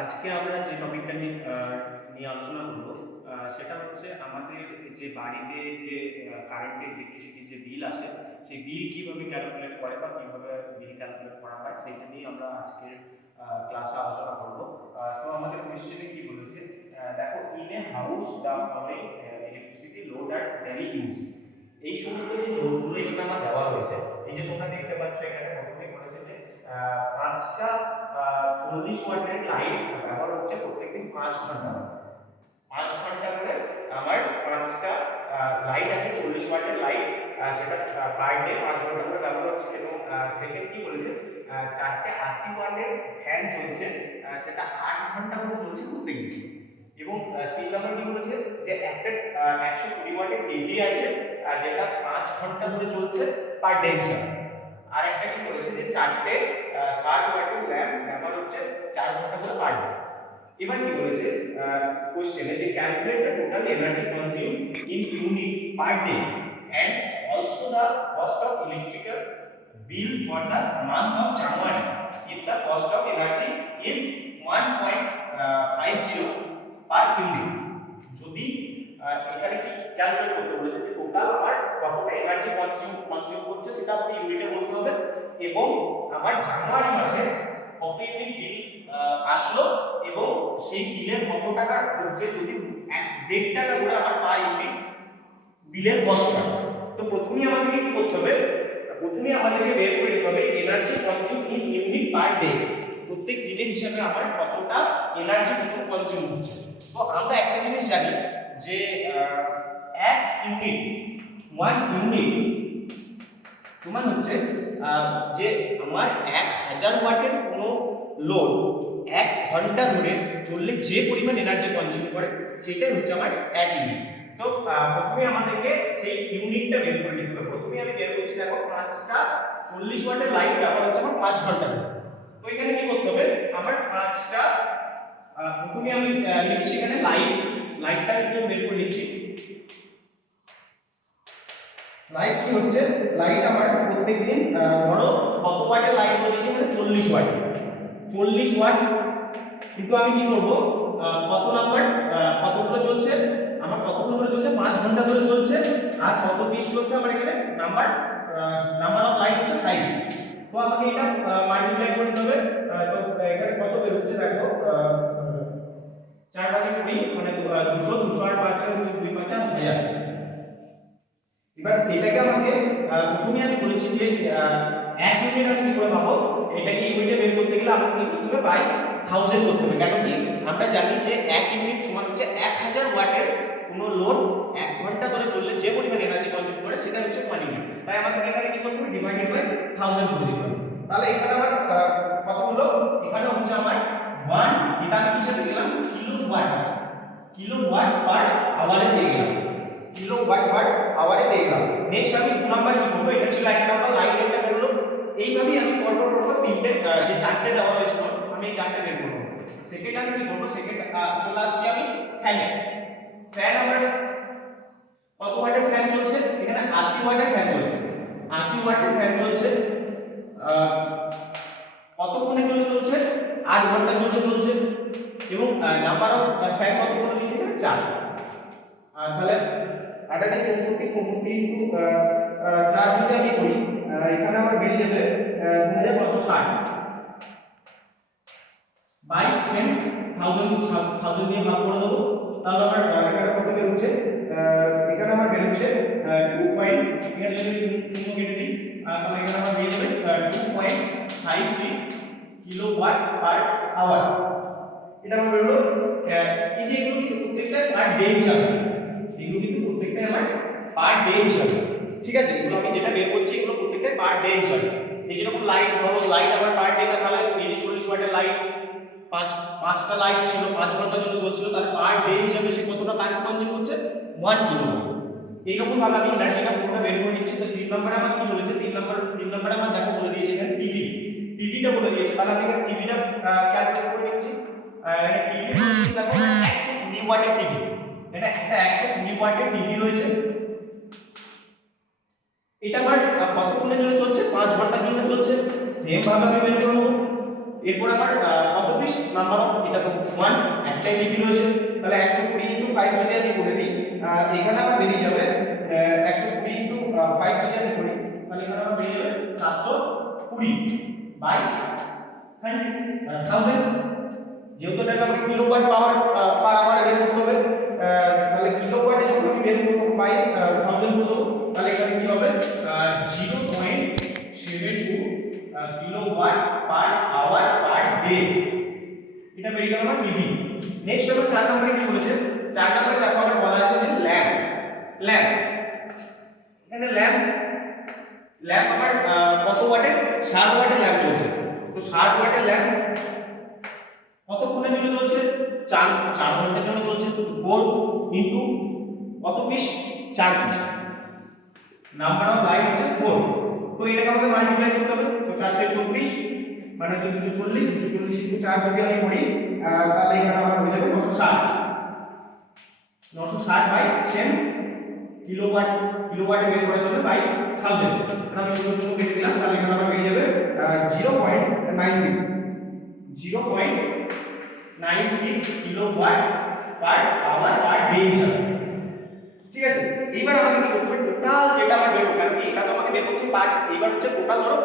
আজকে আমরা যে টপিকটা নিয়ে আলোচনা করব সেটা হচ্ছে আমাদের যে বাড়িতে যে কারেন্টের ইলেকট্রিসিটির যে বিল আসে সেই বিল কিভাবে ক্যালকুলেট করে বা কিভাবে বিল ক্যালকুলেট করা হয় সেটা নিয়ে আমরা আজকের ক্লাসে আলোচনা করব। তো আমাদের কোশ্চেনে কি বলেছে, দেখো in a house the following electricity load are very use. এই সমস্ত যে লোডগুলো এখানে আমার দেওয়া হয়েছে, এই যে তোমরা দেখতে পাচ্ছ এখানে প্রথমেই বলেছে যে পাঁচটা 40 ওয়াটের লাইট ব্যবহার হচ্ছে প্রত্যেকদিন 5 ঘন্টা। 5 ঘন্টা করে আমার পাঁচটা লাইট আছে, 40 ওয়াটের লাইট, সেটা পার ডে 5 ঘন্টা করে ব্যবহার হচ্ছে। এবং সেকেন্ড কি বলেছে, চারটে 80 ওয়াটের ফ্যান চলছে, সেটা 8 ঘন্টা করে চলছে প্রত্যেকদিন। এবং 3 নম্বর কি বলেছে যে একটা 120 ওয়াটের টিভি আছে, যেটা 5 ঘন্টা ধরে চলছে পার ডে হিসাবে। আর একটা কি বলেছে যে চারটে 60 ওয়াটের ল্যাম্প ব্যবহার হচ্ছে 4 ঘন্টা করে পার ডে। এবার কি বলেছে কোশ্চেনে যে calculate the total energy consume in unit per day and also the cost of electrical bill for the month of January if the cost of energy is 1.50 per unit। যদি এখানে কি calculate করতে বলেছে যে টোটাল আমার কতটা energy consume করছে সেটা আমাকে ইউনিটে বলতে হবে, এবং আমার জানুয়ারি মাসে কত ইউনিট বিল আসলো এবং সেই বিলের কত টাকা হচ্ছে, যদি 1.5 টাকা করে আমার পার ইউনিট বিলের কস্ট হয়। তো প্রথমেই আমাদেরকে কি করতে হবে, প্রথমে আমাদেরকে বের করে নিতে হবে energy consume in unit per day. প্রত্যেক দিনের হিসাবে আমার কতটা এনার্জি কনজিউম হচ্ছে। তো আমরা একটা জিনিস জানি যে 1 ইউনিট 1 ইউনিট সমান হচ্ছে যে আমার 1000 ওয়াটের কোনো লোড 1 ঘন্টা ধরে চললে যে পরিমাণ এনার্জি কনজিউম করে সেটাই হচ্ছে আমার 1 ইউনিট। তো প্রথমে আমাদেরকে সেই ইউনিটটা বের করে নিতে হবে। প্রথমে আমি বের করছি, দেখো 5টা 40 ওয়াটের লাইট ব্যবহার হচ্ছে আমার 5 ঘন্টা ধরে। তো এখানে কি করতে হবে, আমার 5টা প্রথমে আমি লিখছি এখানে লাইটটা কিন্তু বের করে নিচ্ছি। লাইট কি হচ্ছে, লাইট আমার প্রত্যেকদিন ধরো কত ওয়াটের লাইট বলেছি মানে 40 ওয়াট। 40 ওয়াট কিন্তু আমি কি করব, কত নাম্বার কতগুলো চলছে, আমার কতক্ষণ ধরে চলছে 5 ঘন্টা ধরে চলছে, আর কত পিস চলছে আমার এখানে নাম্বার অফ লাইট হচ্ছে 5। তো আমাকে এটা মাল্টিপ্লাই করতে হবে। তো এখানে কত বের হচ্ছে দেখো, 4 5 20 মানে 200 200 আর 5 হচ্ছে 2 5 1000। এবার এটাকে আমাকে প্রথমে আমি বলেছি যে 1 ইউনিট আমি কি করে পাবো, এটাকে ইউনিটে বের করতে গেলে আমাকে কি করতে হবে, বাই 1000 করতে হবে। কেন কি আমরা জানি যে 1 ইউনিট সমান হচ্ছে 1000 ওয়াটের কোনো লোড 1 ঘন্টা ধরে চললে যে পরিমাণ এনার্জি কনজিউম করে সেটা হচ্ছে 1 ইউনিট। তাই আমাকে এখানে কি করতে হবে, ডিভাইডেড বাই 1000 করে দিতে হবে। তাহলে এখানে আমার কত হলো, এখানে হচ্ছে আমার 1, এটা আমি কিসে পেলাম, কিলোওয়াট পার আওয়ারে পেয়ে গেলাম, কিলোওয়াট পার আওয়ারে পেয়ে গেলাম। নেক্সট আমি 2 নাম্বার কি করব, এটা ছিল 1 নাম্বার লাইনটা বের হলো। এইভাবেই আমি পরপর তিনটে যে চারটে দেওয়া হয়েছিল আমি এই চারটে বের করব। সেকেন্ড আমি কি করব, সেকেন্ড চলে আসছি আমি ফ্যানে। ফ্যান আমার কত ওয়াটের ফ্যান চলছে, এখানে 80 ওয়াটের ফ্যান চলছে। 80 ওয়াটের ফ্যান চলছে কতক্ষণের জন্য চলছে, 8 ঘন্টার জন্য চলছে। এবং নাম্বার অফ ফ্যান কত করে দিয়েছে এখানে 4। তাহলে 8 64 ইনটু 4 যদি আমি করি, এখানে আমার বেরিয়ে যাবে 2560 বাই সেম 1000 দিয়ে ভাগ করে দেবো। তাহলে আমার এখানে কত বের হচ্ছে, এখানে আমার বের হচ্ছে 2 পয়েন্ট, এখানে যদি শূন্য কেটে দিই তাহলে এখানে আমার বেরিয়ে যাবে 2.56 কিলোওয়াট পার আওয়ার। এটা আমার বের হলো। এই যে এগুলো কিন্তু প্রত্যেকটা পার ডে হিসাবে, এগুলো কিন্তু প্রত্যেকটাই আমার পার ডে হিসাবে, ঠিক আছে। এগুলো আমি যেটা বের করছি এগুলো প্রত্যেকটাই পার ডে হিসাবে। এই যেরকম লাইট, ধরো লাইট আমার পার ডে, তাহলে এই যে 40 ওয়াটের লাইট, পাঁচটা লাইট ছিল 5 ঘন্টার জন্য চলছিল, তাহলে পার ডে হিসাবে সে কতটা কারেন্ট কনজিউম করছে, 1 কিলোওয়াট। এইরকম ভাবে আমি এনার্জিটা পুরোটা বের করে নিচ্ছি। তো 3 নম্বরে আমার কি বলেছে, 3 নম্বরে আমার দেখো বলে দিয়েছে এখানে টিভিটা বলে দিয়েছে। তাহলে আমি এখানে টিভিটা ক্যালকুলেট করে নিচ্ছি। এখানে টিভি বলছি দেখো 120 ওয়াটের টিভি, এটা একটা 120 ওয়াটের টিভি রয়েছে। এটা আমার কতক্ষণের জন্য চলছে, 5 ঘন্টার জন্য চলছে। সেম ভাবে আমি বের করে নেব। এরপর আমার কত পিস নাম্বার অফ, এটা তো 1 একটাই ডিগ্রি রয়েছে, তাহলে 120 ইনটু 5 যদি আমি করে দিই, এখানে আমার বেরিয়ে যাবে 120 ইনটু 5 যদি আমি করি, তাহলে এখানে আমার বেরিয়ে যাবে 720 বাই 1000। যেহেতু এটা আমাকে কিলোওয়াট পাওয়ার পার আওয়ারে বের করতে হবে, তাহলে কিলোওয়াটে যখন আমি বের করব বাই 1000 করে দেবো, তাহলে এখানে কি হবে 0.72 kilowatt per hour per day, এটা বেরিয়ে গেল আমার পিভি। নেক্সট আমরা 4 নম্বরে কি বলেছে, 4 নম্বরে দেখো আমার বলা আছে যে ল্যাম্প এখানে ল্যাম্প আমার কত ওয়াটের, 60 ওয়াটের ল্যাম্প চলছে। তো 60 ওয়াটের ল্যাম্প কতক্ষণের জন্য চলছে, 4 ঘন্টার জন্য চলছে। 4 ইনটু কত piece, 4 piece, number of light হচ্ছে 4, তো এটাকে আমাকে মাল্টিপ্লাই করতে হবে। তো 4 × 24 মানে হচ্ছে 240, 240 ইনটু 4 যদি আমি করি, তাহলে এখানে আমার হয়ে যাবে 960 বাই সেম কিলোওয়াটে বের করে দেবে বাই 1000, মানে আমি শুধু কেটে দিলাম, তাহলে এখানে আমার বেরিয়ে যাবে 0.96 kilowatt per hour per day হিসাবে। ঠিক আছে, এইবার আমাকে কি করতে হবে, টোটাল যেটা আমার বের হবে, কারণ এটা তো আমাকে বের করতে পার, এইবার হচ্ছে টোটাল, ধরো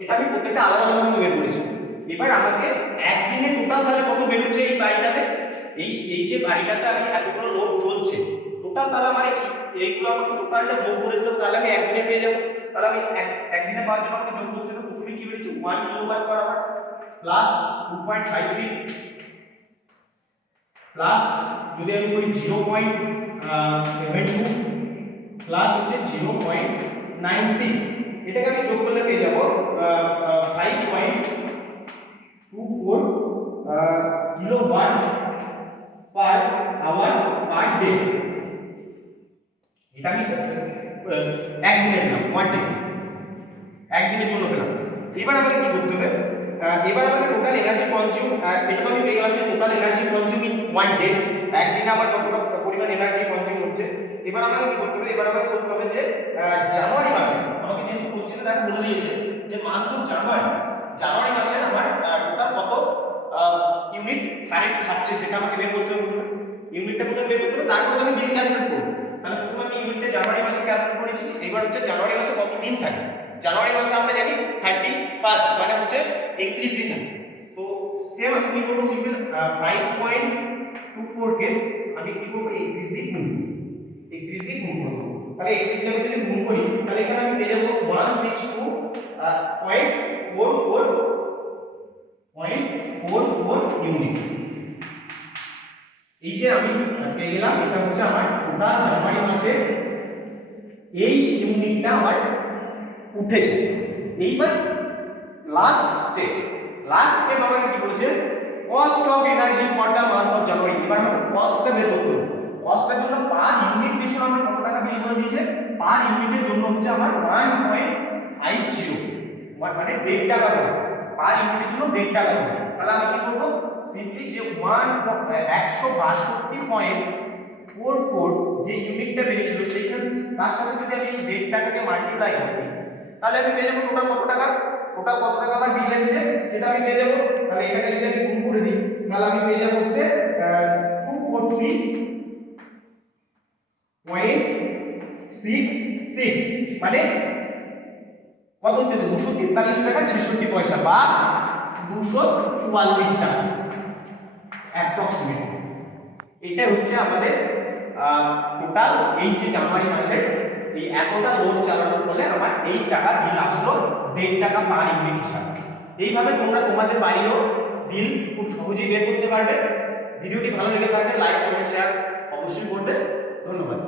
এটা আমি প্রত্যেকটা আলাদা আলাদা ভাবে বের করেছি। এবার আমাকে একদিনে টোটাল তাহলে কত বের হচ্ছে এই বাড়িটাতে, এই যে বাড়িটাতে আমি এতগুলো লোড চলছে টোটাল, তাহলে আমার এইগুলো আমাকে টোটালটা যোগ করে দিতে হবে, তাহলে আমি একদিনে পেয়ে যাবো। তাহলে আমি একদিনে পাওয়ার জন্য আমাকে যোগ করতে হবে। প্রথমে কি বেরিয়েছে 1 kilowatt per hour plus 2.56 plus যদি আমি করি 0.72 প্লাস হচ্ছে 0.96, এটাকে আমি যোগ করলে পেয়ে যাব 5.24 kilowatt per hour per day. এটা আমি একদিনে পেলাম, একদিনের জন্য পেলাম। এবার আমাকে কি করতে হবে, এবার আমাকে টোটাল এনার্জি কনজিউম, এটা তো আমি পেয়ে গেলাম যে total energy consume in 1 day, একদিনে আমার কতটা পরিমাণ এনার্জি কনজিউম হচ্ছে। এবার আমাকে কি করতে হবে, এবার আমাকে করতে হবে যে জানুয়ারি মাসে, আমাকে যেহেতু কোশ্চেনে দেখো বলে দিয়েছে যে মান্থ অফ জানুয়ারি মাসে আমার টোটাল কত ইউনিট কারেন্ট খাচ্ছে সেটা আমাকে বের করতে হবে। ইউনিটটা প্রথমে বের করতে হবে, তারপর আমি বিল ক্যালকুলেট করব। তাহলে প্রথমে আমি ইউনিটটা জানুয়ারি মাসে ক্যালকুলেট করেছি, এবার হচ্ছে জানুয়ারি মাসে কত দিন থাকে, জানুয়ারি মাসে আমরা জানি 31 মানে হচ্ছে 31 দিন থাকে। তো সেম আমি কি করব, সিম্পল 5.24 কে আমি কি করব 31 দিয়ে গুণ করব, তাহলে 31 দিয়ে যদি গুণ করি তাহলে এখানে আমি পেয়ে যাব 162.44 ইউনিট। এই যে আমি পেয়ে গেলাম, এটা হচ্ছে আমার টোটাল জানুয়ারি মাসে এই ইউনিটটা আমার উঠেছে। এইবার লাস্ট স্টেপ আমাকে কি বলেছে, cost of energy for the month of January. এবার আমাকে কস্টটা বের করতে হবে। কস্টের জন্য পার ইউনিট পিছনে আমার কত টাকা বিল করে দিয়েছে, পার ইউনিটের জন্য হচ্ছে আমার 1.50 মানে 1.5 টাকা করে, পার ইউনিটের জন্য 1.5 টাকা করে। তাহলে আমি কি করব, সিম্পলি যে 150.44 যে ইউনিটটা বেরিয়েছিল সেইখানে তার সাথে যদি আমি এই 1.5 টাকাকে মাল্টিপ্লাই করি, তাহলে আমি পেয়ে যাবো টোটাল কত টাকা, আমার বিল এসেছে সেটা আমি পেয়ে যাবো। তাহলে এটাকে যদি আমি গুণ করে দিই তাহলে আমি পেয়ে যাবো হচ্ছে 243.66 মানে কত হচ্ছে, 243 টাকা 66 পয়সা বা 244 টাকা অ্যাপ্রক্সিমেট। এটা হচ্ছে আমাদের টোটাল এই যে জানুয়ারি মাসের এই এতটা লোড চালানোর ফলে আমার এই টাকা বিল আসলো 1.5 টাকা পার ইউনিট হিসাবে। এইভাবে তোমরা তোমাদের বাড়িরও বিল খুব সহজেই বের করতে পারবে। ভিডিওটি ভালো লেগে থাকলে লাইক কমেন্ট শেয়ার অবশ্যই করবে। ধন্যবাদ।